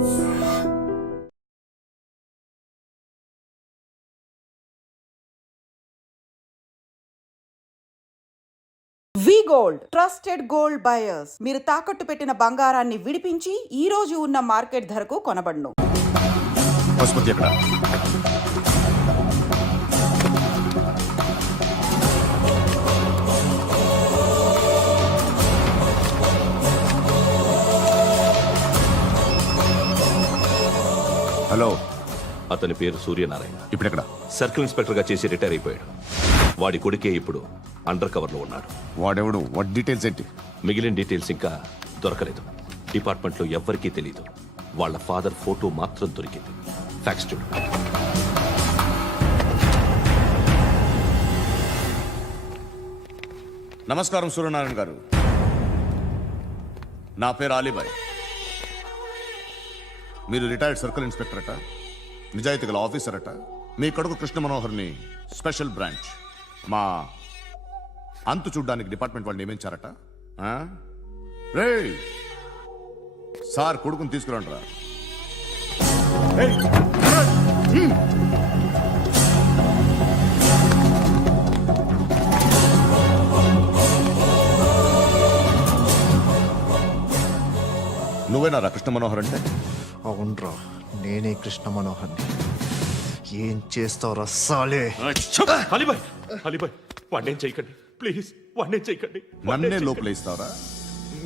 వి gold trusted gold buyers. మీరు తాకట్టు పెట్టిన బంగారాన్ని విడిపించి ఈ రోజు ఉన్న మార్కెట్ ధరకు కొనబడును. హలో, అతని పేరు సూర్యనారాయణ. ఇప్పుడెక్కడ? సర్కిల్ ఇన్స్పెక్టర్ గా చేసి రిటైర్ అయిపోయాడు. వాడి కొడుకే ఇప్పుడు అండర్ కవర్ లో ఉన్నాడు. వాడెవడు? వాట్ డీటెయిల్స్ ఏంటి? మిగిలిన డీటెయిల్స్ ఇంకా దొరకలేదు. డిపార్ట్మెంట్ లో ఎవ్వరికీ తెలీదు. వాళ్ళ ఫాదర్ ఫోటో మాత్రం దొరికింది. ఫ్యాక్స్ చూడు. నమస్కారం సూర్యనారాయణ గారు. నా పేరు అలీబాయ్. మీరు రిటైర్డ్ సర్కిల్ ఇన్స్పెక్టర్ అట, నిజాయితీ గల ఆఫీసర్ అట. మీ కొడుకు కృష్ణ మనోహర్ని స్పెషల్ బ్రాంచ్ మా అంతు చూడ్డానికి డిపార్ట్మెంట్ వాళ్ళు నియమించారట. రే సార్, కొడుకుని తీసుకురండి రా. నువ్వేనా కృష్ణ మనోహర్ అంటే? అవునరా, నేనే కృష్ణ మనోహర్ని. ఏం చేస్తావు రస్సాలే? అలీబాయ్, అలీబాయ్, వాడినేం చేయకండి ప్లీజ్, వాడినేం చేయకండి. నన్నే లోపల ఇస్తావరా?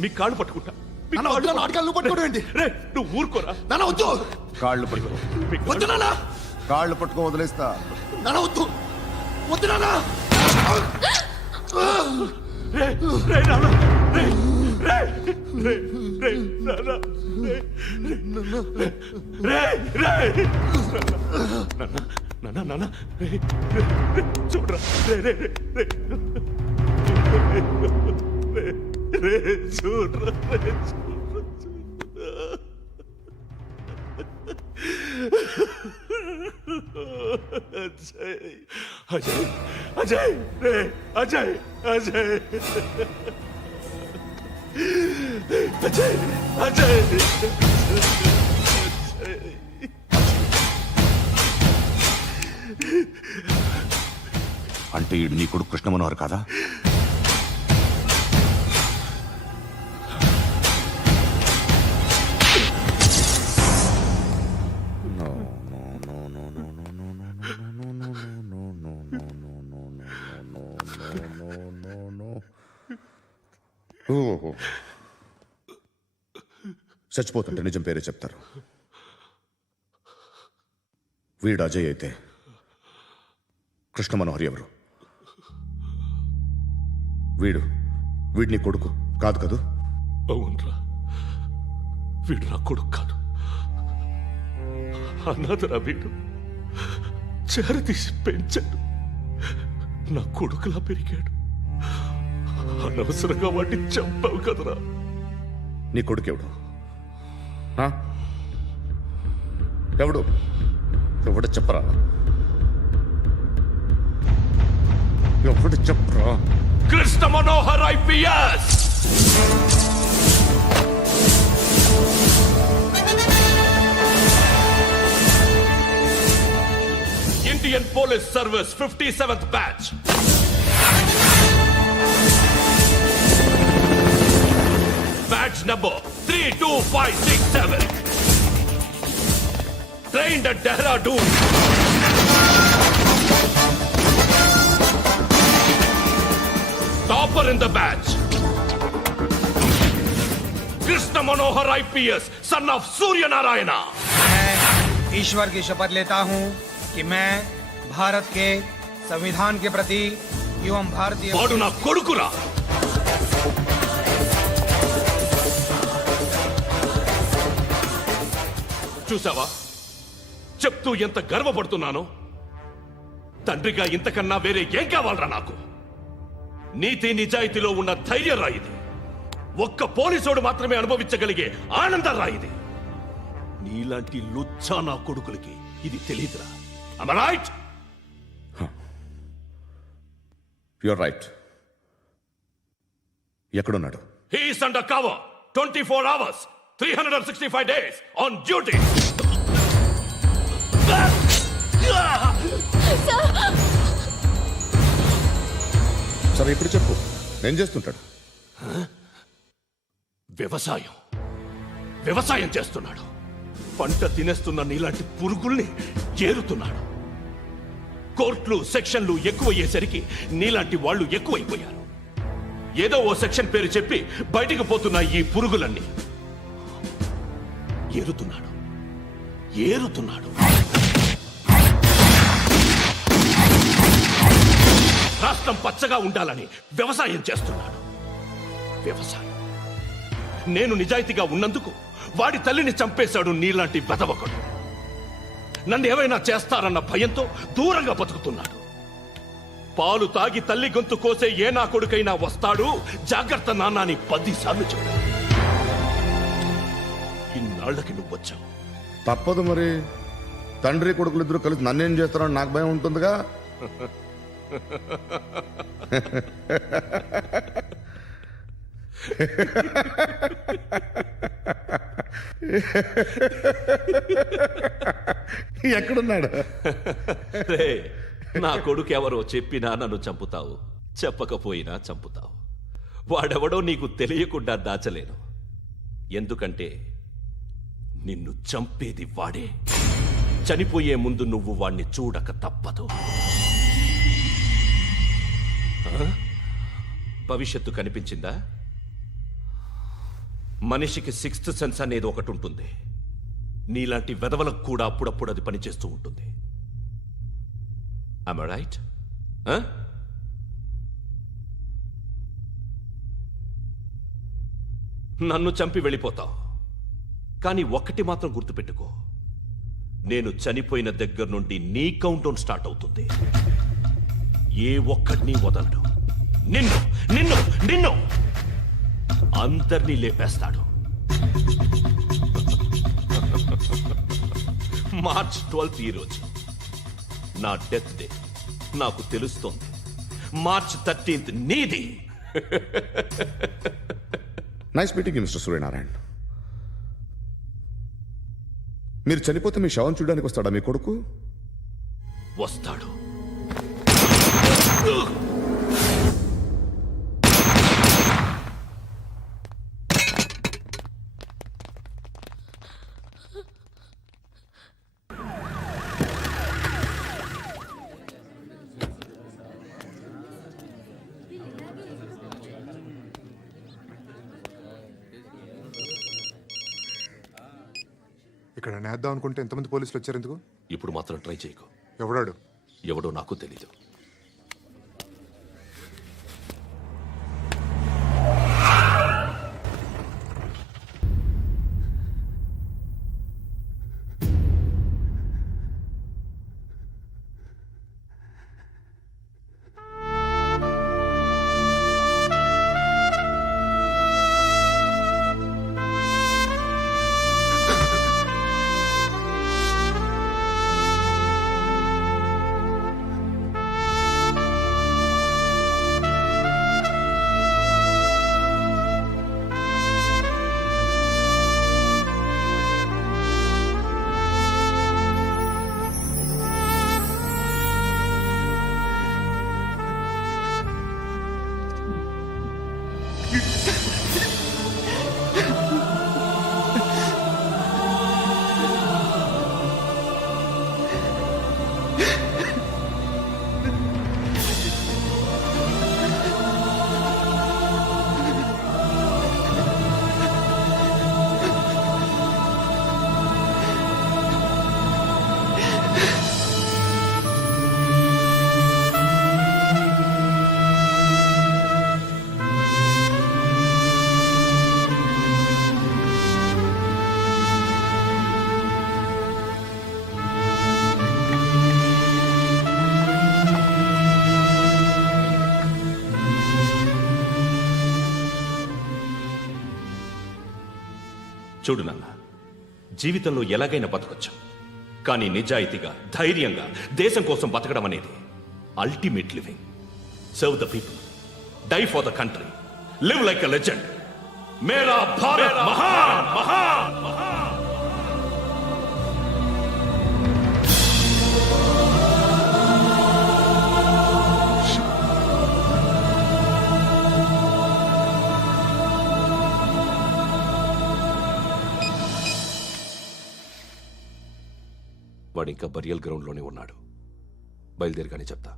మీ కాళ్ళు పట్టుకుంటా. నువ్వు ఊరుకోరా. కాళ్ళు పట్టుకో. కాళ్ళు పట్టుకో, వదిలేస్తా. చూడరా, చూడరా. అజయ్, అజయ్, రే అజయ్, అజయ్, అజయ్, అజయ్. అంటే ఈడు నీ కొడుకు కృష్ణ మనోహర్ కాదా? చచ్చిపోతుంటే నిజం పేరే చెప్తారు. వీడు అజయ్ అయితే కృష్ణ మనోహర్ ఎవరు? వీడిని కొడుకు కాదు కదూ? అవునరా, వీడు నా కొడుకు కాదు. అన్నదరా వీడు. చేరతీసి పెంచాడు. నా కొడుకులా పెరిగాడు. అనవసరంగా వాడిని చంపావు కదరా. నీ కొడుకు ఎవడు? ఎవడు? ఎవడు చెప్పరా? ఎవడు చెప్పరా? Krishna Manohar IPS. Indian police service 57th batch. Batch number 32567. Trained at Dehradun. Topper in the batch. Krishna Manohar IPS, son of Surya Narayana. मैं ईश्वर की शपथ लेता हूं कि मैं भारत के संविधान के प्रति एवं भारतीय वाडु ना कोडुकुरा. చూసావా, చెప్తూ ఎంత గర్వపడుతున్నానో. తండ్రిగా ఇంతకన్నా వేరే ఏం కావాలరా నాకు? నీతి నిజాయితీలో ఉన్న ధైర్యం రా ఇది. ఒక్క పోలీసోడు మాత్రమే అనుభవించగలిగే ఆనందం రా ఇది. నీలాంటి లుచ్చా నా కొడుకులకి ఇది తెలియదురా. Am I right? You're right. ఎక్కడున్నాడు? He is under cover 24 hours. 365 days on duty. సరే ఇప్పుడు చెప్పు ఏం చేస్తుంటాడు? వ్యవసాయం చేస్తున్నాడు. పంట తినేస్తున్న నీలాంటి పురుగుల్ని చేరుతున్నాడు. కోర్టులు సెక్షన్లు ఎక్కువయ్యేసరికి నీలాంటి వాళ్ళు ఎక్కువైపోయారు. ఏదో ఓ సెక్షన్ పేరు చెప్పి బయటికి పోతున్న ఈ పురుగులన్నీ ఏరుతున్నాడు. రాష్ట్రం పచ్చగా ఉండాలని వ్యవసాయం చేస్తున్నాడు. నేను నిజాయితీగా ఉన్నందుకు వాడి తల్లిని చంపేశాడు నీలాంటి వెధవకుడు. నన్ను ఏమైనా చేస్తారన్న భయంతో దూరంగా బతుకుతున్నాడు. పాలు తాగి తల్లి గొంతు కోసే ఏ నా కొడుకైనా వస్తాడు, జాగ్రత్త నాన్నని 10 సార్లు చెప్పాడు. ఇన్నాళ్లకి నువ్వు వచ్చావు. తప్పదు మరి. తండ్రి కొడుకులు ఇద్దరు కలిసి నన్నేం చేస్తారని నాకు భయం ఉంటుందిగా. ఎక్కడున్నాడు? నా కొడుకు ఎవరో చెప్పినా నన్ను చంపుతావు, చెప్పకపోయినా చంపుతావు. వాడెవడో నీకు తెలియకుండా దాచలేను. ఎందుకంటే నిన్ను చంపేది వాడే. చనిపోయే ముందు నువ్వు వాణ్ణి చూడక తప్పదు. భవిష్యత్తు కనిపించిందా? మనిషికి 6th సెన్స్ అనేది ఒకటి ఉంటుంది. నీలాంటి వెధవలకు కూడా అప్పుడప్పుడు అది పనిచేస్తూ ఉంటుంది. Am I right? నన్ను చంపి వెళ్ళిపోతావు. కానీ ఒక్కటి మాత్రం గుర్తుపెట్టుకో, నేను చనిపోయిన దగ్గర నుండి నీ కౌంటౌన్ స్టార్ట్ అవుతుంది. ఏ ఒక్కడిని వదలడు. నిన్ను నిన్ను నిన్ను అందరినీ లేపేస్తాడు. మార్చ్ 12th ఈ రోజు నా డెత్ డే. నాకు తెలుస్తోంది. మార్చ్ 13th నీది. Nice meeting mister Suryanarayana. మీరు చనిపోతే మీ శవం చూడడానికి వస్తాడా మీ కొడుకు? వస్తాడు. ఇక్కడ నేద్దాం అనుకుంటే ఎంతమంది పోలీసులు వచ్చారు ఎందుకు? ఇప్పుడు మాత్రం ట్రై చేయకు. ఎవడాడు? ఎవడో నాకు తెలీదు. చూడు నాన్న, జీవితంలో ఎలాగైనా బతకొచ్చు. కానీ నిజాయితీగా, ధైర్యంగా దేశం కోసం బతకడం అనేది ultimate living. Serve the people, die for the country, live like a legend. मेरा भारत महान महान महान। వాడు ఇంకా బరియల్ గ్రౌండ్ లోనే ఉన్నాడు. బయలుదేరగానే చెప్తా.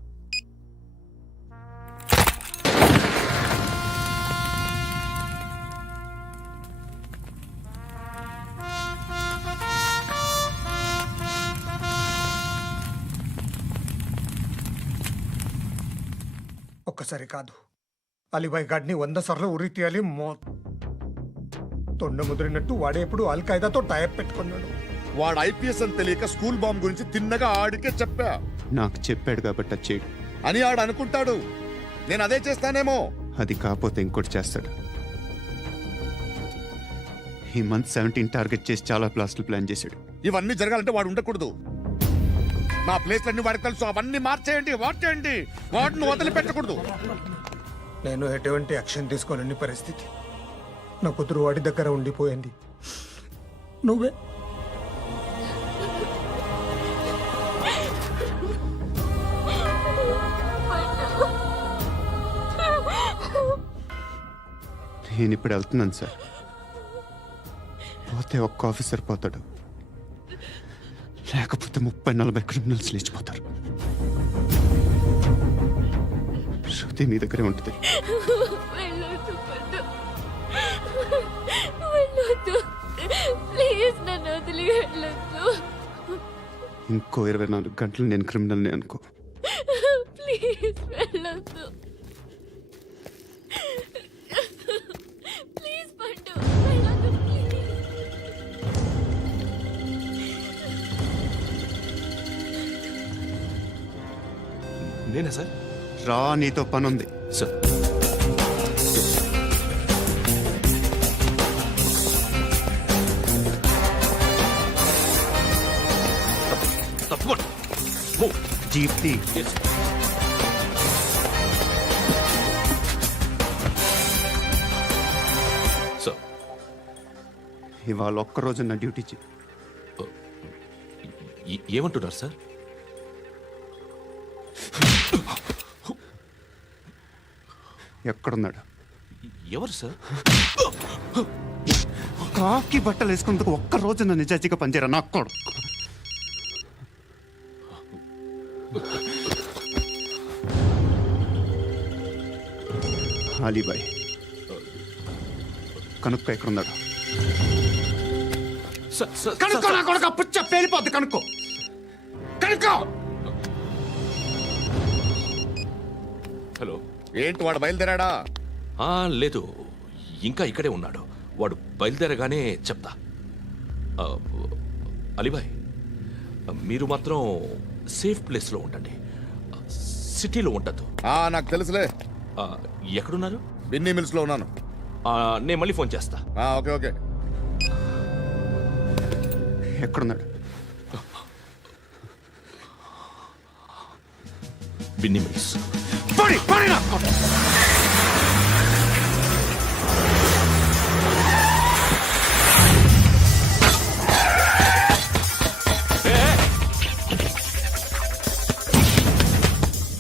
ఒక్కసారి కాదు, అలీబాయ్ గాడిని 100 సార్లు ఉరి తీయాలి. తొండ ముదిరినట్టు వాడే ఎప్పుడు అల్ ఖైదాతో టైప్ పెట్టుకున్నాడు. వాడు ఐపీఎస్ అని తెలియక స్కూల్ బాంబ్ గురించి తిన్నగా ఆడికే చెప్పా నాకు చెప్పాడు కాబట్టి అది చేయడు. అని ఆడు అనుకుంటాడు. నేను అదే చేస్తానేమో. అది కాకపోతే ఇంకోటి చేస్తాడు. ఈ మంత్ 17 టార్గెట్ చేసి చాలా ప్లాస్టులు ప్లాన్ చేశాడు. ఇవన్నీ జరగాలంటే వాడు ఉండకూడదు. నా ప్లేస్లన్నీ వాడికి తెలుసు. అవన్నీ మార్చేయండి, వార్చేయండి. వాటిని వదిలిపెట్టకూడదు. నేను ఎటువంటి యాక్షన్ తీసుకోలేని పరిస్థితి. నా కూతురు వాడి దగ్గర ఉండిపోయింది. నువ్వే నేను ఇప్పుడు వెళ్తున్నాను సార్. పోతే ఒక్క ఆఫీసర్ పోతాడు, లేకపోతే 30-40 క్రిమినల్స్ లేచిపోతారు. శృతి మీ దగ్గరే ఉంటుంది. ప్లీజ్ నన్ను వదిలి వెళ్ళొద్దు. ఇంకో 24 గంటలు నేను క్రిమినల్ని అనుకో. ప్లీజ్ వెళ్ళొద్దు. ప్లీజ్ పండు వెళ్ళొద్దు. నేనా సార్? రా, నీతో పని ఉంది. సార్ తప్పకుండా. జీప్తి సార్ ఇవాళ ఒక్కరోజు నా డ్యూటీ చేయి. ఏమంటున్నారు సార్? ఎక్కడున్నాడు? ఎవరు సార్? కాకి బట్టలు వేసుకున్నందుకు ఒక్కరోజు నా నిజాజీగా పనిచేయరా నాకు కూడా. అలీబాయ్ కనుక్కో ఎక్కడున్నాడు. కనుక్కో నా కొడుకు, పుచ్చ పేలిపోద్ది. కనుక్కో కనుక్కో. హలో. ఏంటి వాడు బయలుదేరాడా? లేదు, ఇంకా ఇక్కడే ఉన్నాడు. వాడు బయలుదేరగానే చెప్తా. అలీబాయ్, మీరు మాత్రం సేఫ్ ప్లేస్లో ఉండండి. సిటీలో ఉండద్దు. నాకు తెలుసులే. ఎక్కడున్నారు? బిన్నీ మిల్స్ లో ఉన్నాను. నేను మళ్ళీ ఫోన్ చేస్తా. Okay okay. ఎక్కడున్నాడు? బిన్నీ మిల్స్.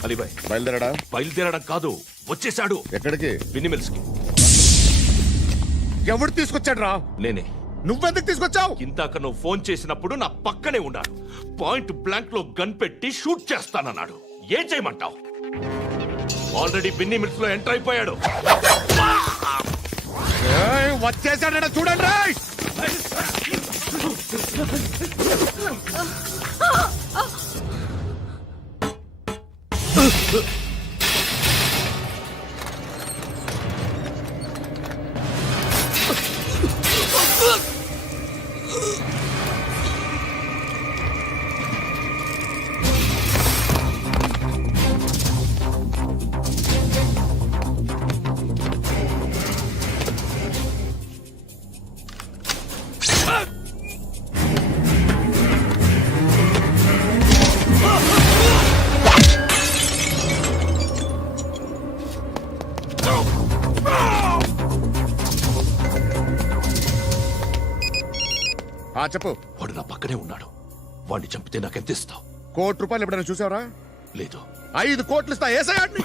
అలీబాయ్ బయలుదేరాడా? బయలుదేరడం కాదు, వచ్చేశాడు. ఎక్కడికి? బిన్నీ మిల్స్ కి. ఎవడు తీసుకొచ్చాడు రా? నేనే. నువ్వెందుకు తీసుకొచ్చావు? ఇందాక నువ్వు ఫోన్ చేసినప్పుడు నా పక్కనే ఉన్నాడు. పాయింట్ బ్లాంక్ లో గన్ పెట్టి షూట్ చేస్తానన్నాడు. ఏం చేయమంటావు? ఆల్రెడీ బిన్నీ మిల్స్ లో ఎంటర్ అయిపోయాడు. వచ్చేసాడ చూడండి రా. చెప్పు. వాడు నా పక్కనే ఉన్నాడు. వాడిని చంపితే నాకెంత ఇస్తావు? ₹1,00,00,000 ఎప్పుడైనా చూసావరా? లేదు. 5 కోట్లు ఇస్తా. ఏసయాడిని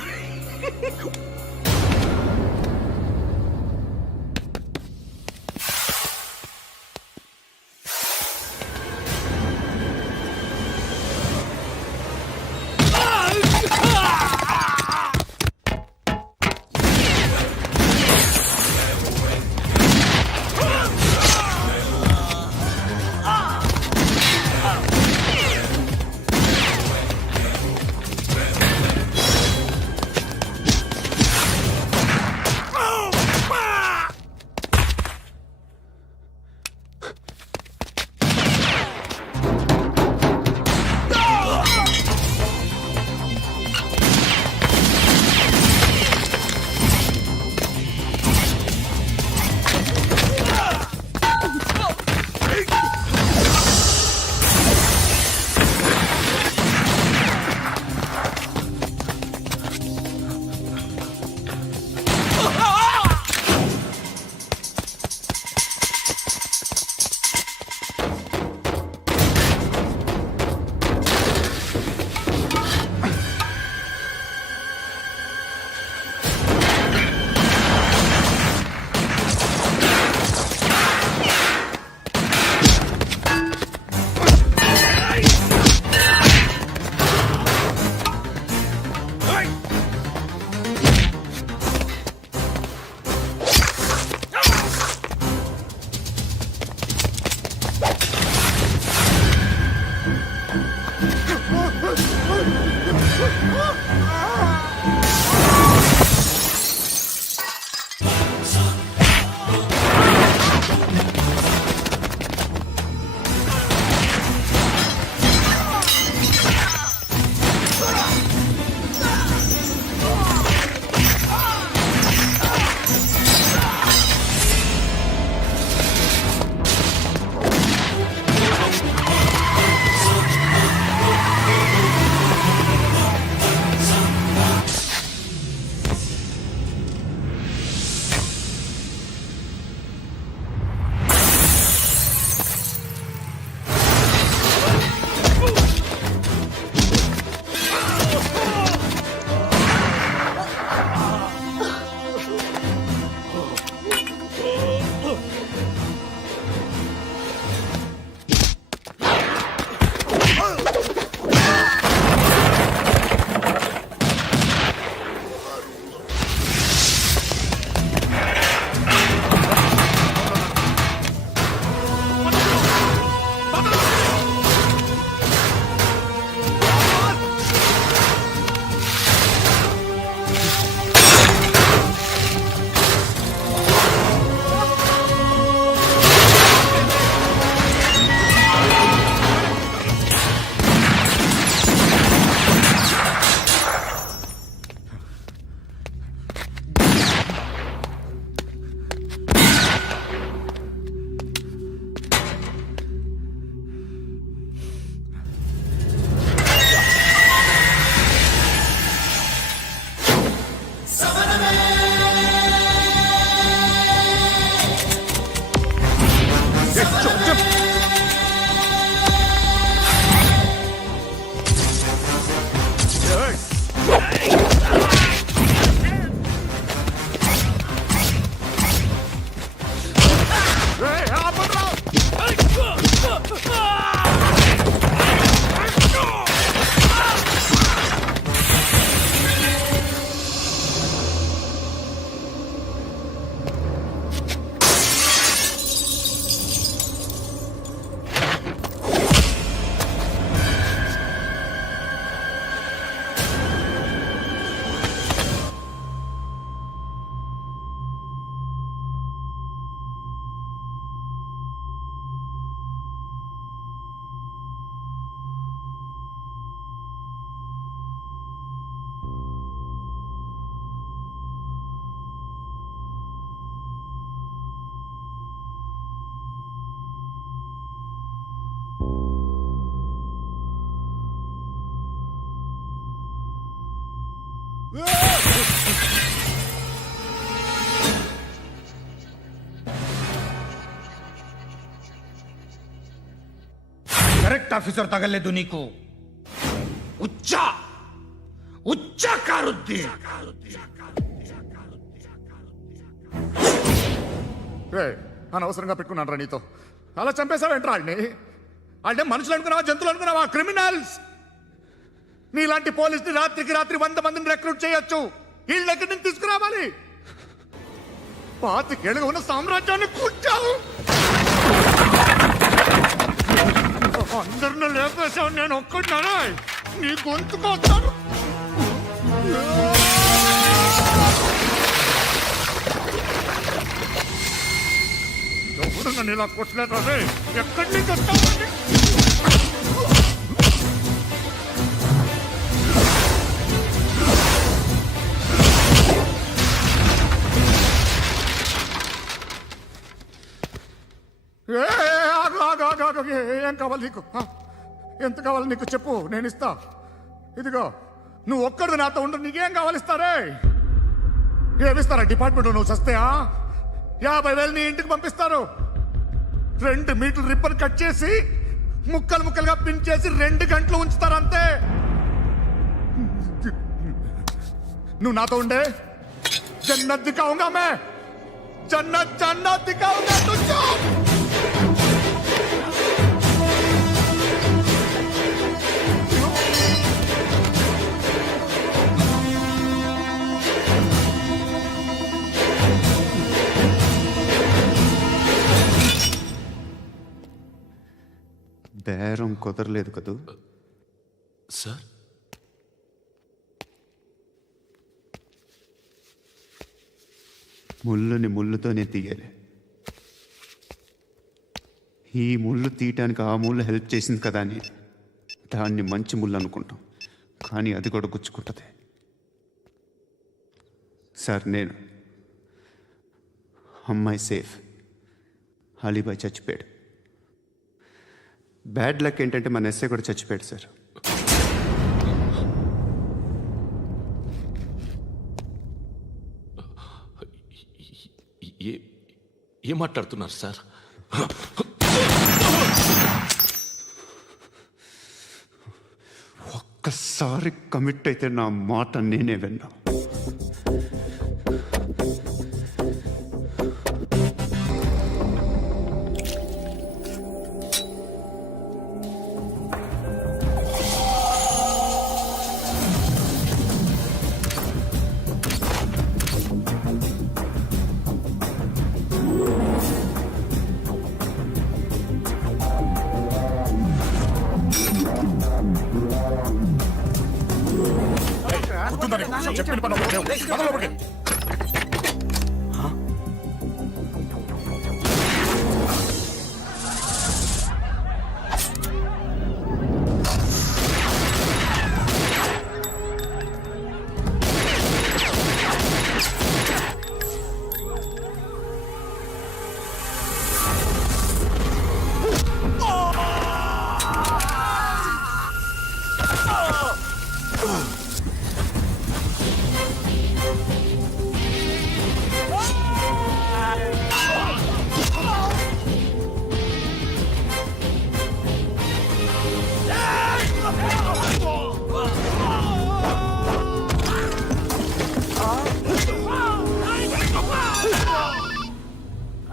కరెక్ట్ ఆఫీసర్ తగలేదు నీకు. ఉచ్చా ఉచ్చా కారుద్ది. అనవసరంగా పెట్టుకున్నాను రా నీతో. అలా చంపేశావేంట్రా వాడిని? అంటే మనుషులు అనుకున్నావా, జంతువులు అనుకున్నావా? క్రిమినల్స్. నీలాంటి పోలీసుని రాత్రికి రాత్రి 100 మందిని రిక్రూట్ చేయొచ్చు. వీళ్ళ దగ్గర నుంచి తీసుకురావాలి. 25 ఏళ్ళుగా ఉన్న సామ్రాజ్యాన్ని కూర్చావు. అందరిని లేపేశావు, నేను ఒక్కడినారా? నీ గొంతుకొస్తాను. ఎవరు నన్ను ఇలా కొట్టలేదు రే? ఎక్కడి నుంచి వస్తావు? ఏం కావాలి నీకు? ఎంత కావాలి నీకు చెప్పు, నేను ఇస్తా. ఇదిగో నువ్వు ఒక్కడు నాతో ఉండు. నీకేం కావాలి ఇస్తారే? ఏమిస్తారా డిపార్ట్మెంట్? నువ్వు చస్తేయా 50,000 నీ ఇంటికి పంపిస్తారు. 2 మీటర్లు రిబ్బన్ కట్ చేసి ముక్కలు ముక్కలుగా పిన్ చేసి 2 గంటలు ఉంచుతారు అంతే. నువ్వు నాతో ఉండే జన్నత్ దిఖాऊंगा मैं, జన్నత్ జన్నత్ దిఖాऊंगा तुझको. బేరం కుదరలేదు కదూ సార్? ముళ్ళుని ముళ్ళుతోనే తీయాలి. ఈ ముళ్ళు తీయటానికి ఆ ముళ్ళు హెల్ప్ చేసింది కదా అని దాన్ని మంచి ముళ్ళు అనుకుంటాం, కానీ అది కూడా గుచ్చుకుంటుంది. సార్, నేను అమ్మాయి సేఫ్, అలీబాయ్ చచ్చిపోయాడు. బ్యాడ్ లక్ ఏంటంటే మన ఎస్ఐ కూడా చచ్చిపోయాడు సార్. ఏం మాట్లాడుతున్నారు సార్? ఒక్కసారి కమిట్ అయితే నా మాట నేనే విన్నా. చెప్పిన పని ఒకటి.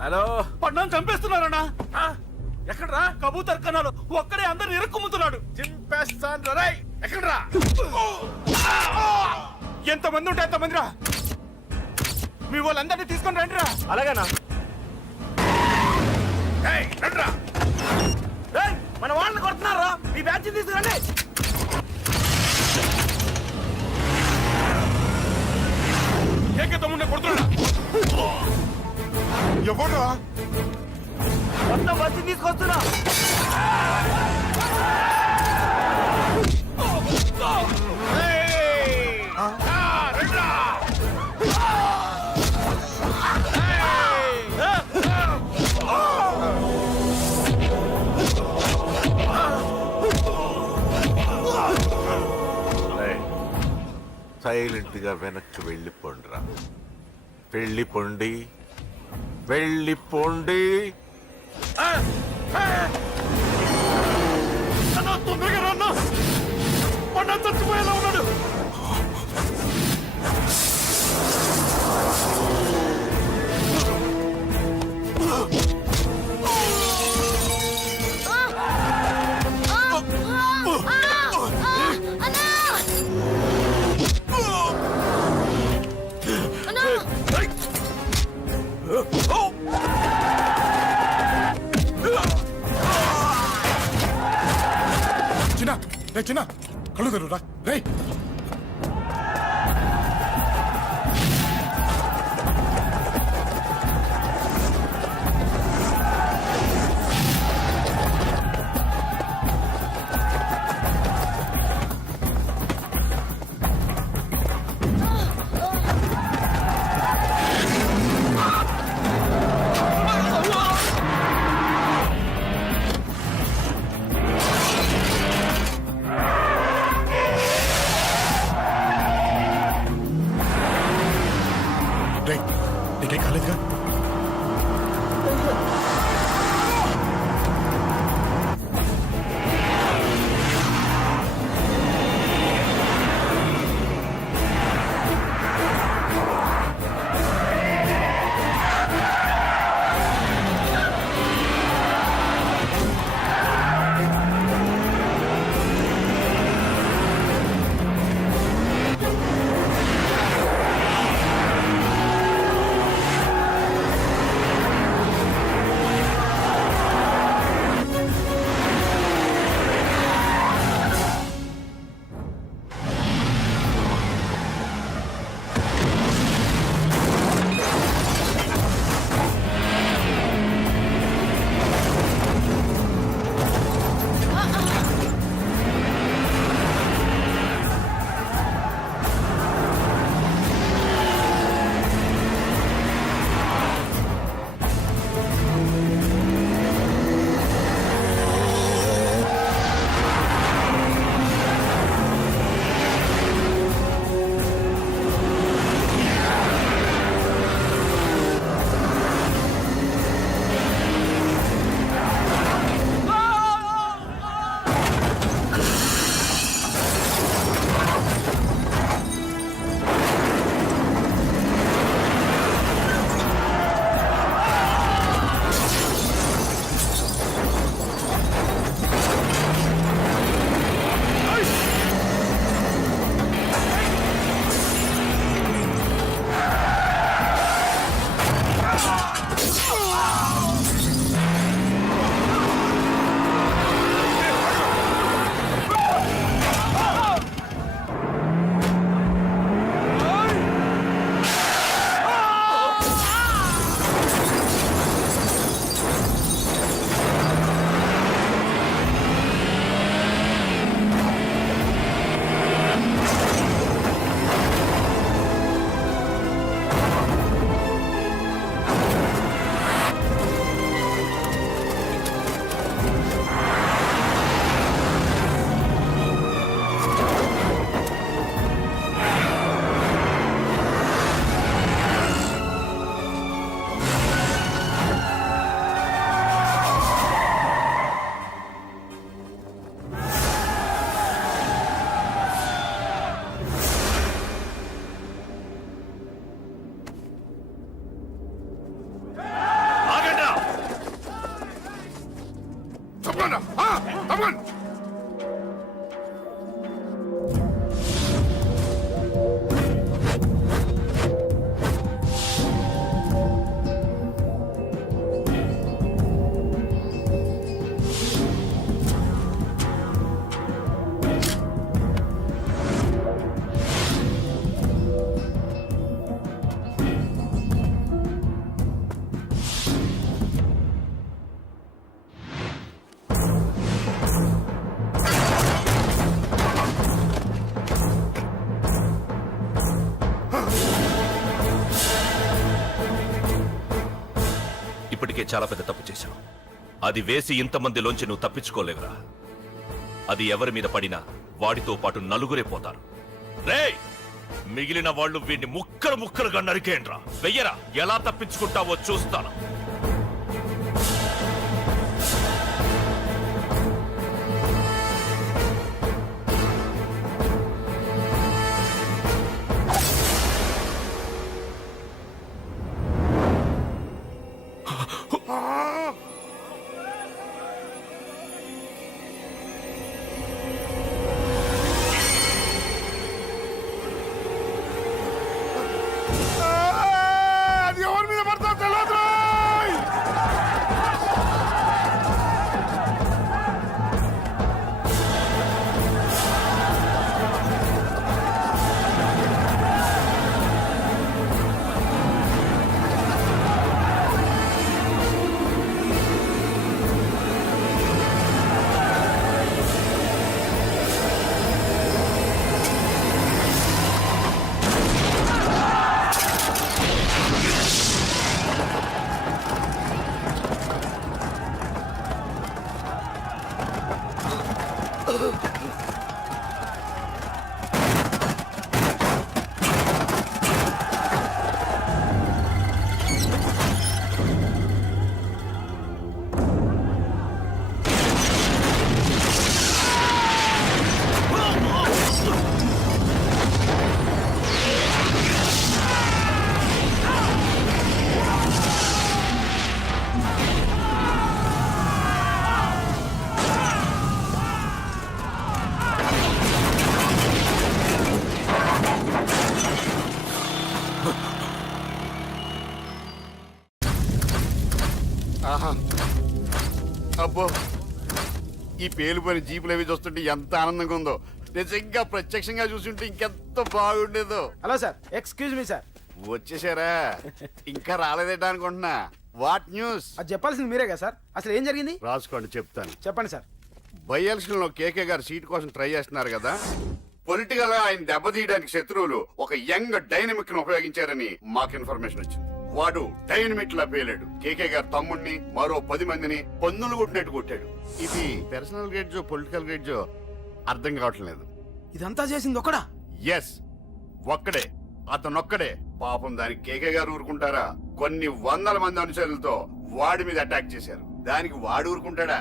హలో, పడ్డాను చంపేస్తున్నారన్నా. ఎక్కడ్రా? కబూతర్ కన్నాలు ఒక్కడే అందరిని ఇరుక్కుమ్ముతున్నాడు. చింపేస్తాను రా. ఎక్కడ్రా? ఎంతమంది ఉంటే ఎంతమంది రా. మీ వాళ్ళందరినీ తీసుకొని రండిరా. అలాగేనా? రండిరా. మన వాళ్ళని కొడుతున్నారా? ఈ బ్యాచ్ తీసుకురండి. తమ్ముడిని కొడుతున్నా. ఎవరు మొత్తం బస్సు తీసుకొస్తున్నా. సైలెంట్ గా వెనక్కి వెళ్ళిపోండిరా. వెళ్ళిపోండి, వెళ్ళిపోండి. రే చిన్న కళ్ళు తెరురా రే. రే నీకేం కాలేదుగా? ఆగండ్రా! తప్పకుండా తప్పకుండా. ఇప్పటికే చాలా పెద్ద తప్పు చేశావు. అది వేసి ఇంతమందిలోంచి నువ్వు తప్పించుకోలేవురా. అది ఎవరి మీద పడినా వాడితో పాటు నలుగురే పోతారు. రేయ్, మిగిలిన వాళ్ళు వీడిని ముక్కలు ముక్కలుగా నరికేయండ్రా. వెయ్యరా, ఎలా తప్పించుకుంటావో చూస్తాను. అది ఎవరి మీద పడతా తెలియదు. ఆహా అబ్బో ఈ పేలిపోయిన జీపులు అవి చూస్తుంటే ఎంత ఆనందంగా ఉందో. నిజంగా ప్రత్యక్షంగా చూస్తుంటే ఇంకెంత బాగుండేదో. Hello sir, excuse me sir. వచ్చేసారా? ఇంకా రాలేదేటా అనుకుంటున్నా. What news? అది చెప్పాల్సింది మీరే కదా సార్. అసలు ఏం జరిగింది రాసుకోండి, చెప్తాను. చెప్పండి సార్. బై ఎలక్షన్ లో కేకే గారు సీట్ కోసం ట్రై చేస్తున్నారు కదా. పొలిటికల్ గా ఆయన దెబ్బతీయడానికి శత్రువులు ఒక యంగ్ డైనమిక్ ను ఉపయోగించారని మాకు ఇన్ఫర్మేషన్ వచ్చింది. వాడు డైనమిక్ లా పేలాడు. కేకే గారు తమ్ముడిని మరో 10 మందిని పన్నులు కొట్టినట్టు కొట్టాడు. ఇది పర్సనల్ గ్రేడ్జో పొలిటికల్ గ్రేడ్జో అర్థం కావట్లేదు. ఇదంతా చేసింది ఒకడా? ఎస్, ఒక్కడే, అతనొక్కడే. పాపం దానికి కేకే గారు ఊరుకుంటారా? కొన్ని వందల మంది అనుచరులతో వాడి మీద అటాక్ చేశారు. దానికి వాడు ఊరుకుంటాడా?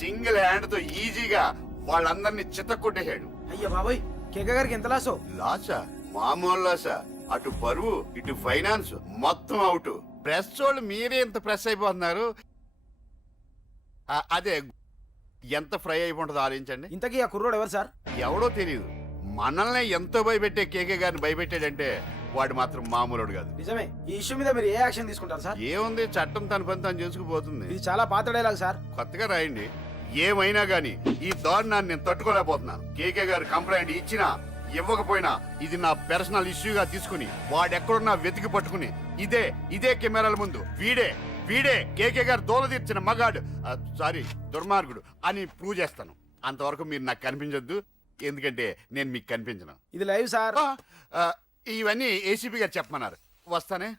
సింగిల్ హ్యాండ్ తో ఈజీగా వాళ్ళందరినీ చితక్కొట్టేశాడు. అయ్యా బాబోయ్, కేక గారికి ఎంత లాసో? లాసా? మామూలు లాసా? అటు పరువు ఇటు ఫైనాన్స్ మొత్తం అవుట్. ప్రెస్ వాళ్ళు మీరే ఎంత ప్రెస్ అయిపోతున్నారు. అదే ఎంత ఫ్రై అయిపోతుందో ఆలోచించండి. ఇంతకీ ఆ కుర్రోడు ఎవరు సార్? ఎవడో తెలియదు. మనల్ని ఎంతో భయపెట్టే కేకే గారిని భయపెట్టాడంటే వాడు మాత్రం మామూలుడు కాదు. నిజమే. ఈ ఇష్యూ మీద మీరు ఏ యాక్షన్ తీసుకుంటారు సార్? ఏముంది, చట్టం తన పని తను చేసుకుపోతుంది. ఇది చాలా పాత డైలాగ్ సార్. కొత్తగా రాయండి. ఏమైనా గాని ఈ దారుణాన్ని నేను తట్టుకోలేకపోతున్నాను. కేకే గారు కంప్లైంట్ ఇచ్చినా ఇవ్వకపోయినా ఇది నా పర్సనల్ ఇష్యూగా తీసుకుని వాడెక్కడున్నా వెతికి పట్టుకుని ఇదే కెమెరాల ముందు వీడే కేకే గారు దోల తీర్చిన మగాడు, సారీ దుర్మార్గుడు అని ప్రూవ్ చేస్తాను. అంతవరకు మీరు నాకు కనిపించొద్దు, ఎందుకంటే నేను మీకు కనిపించను. ఇది లైవ్ సార్. ఇవన్నీ ఏసీపీ గారు చెప్పమన్నారు. వస్తానే.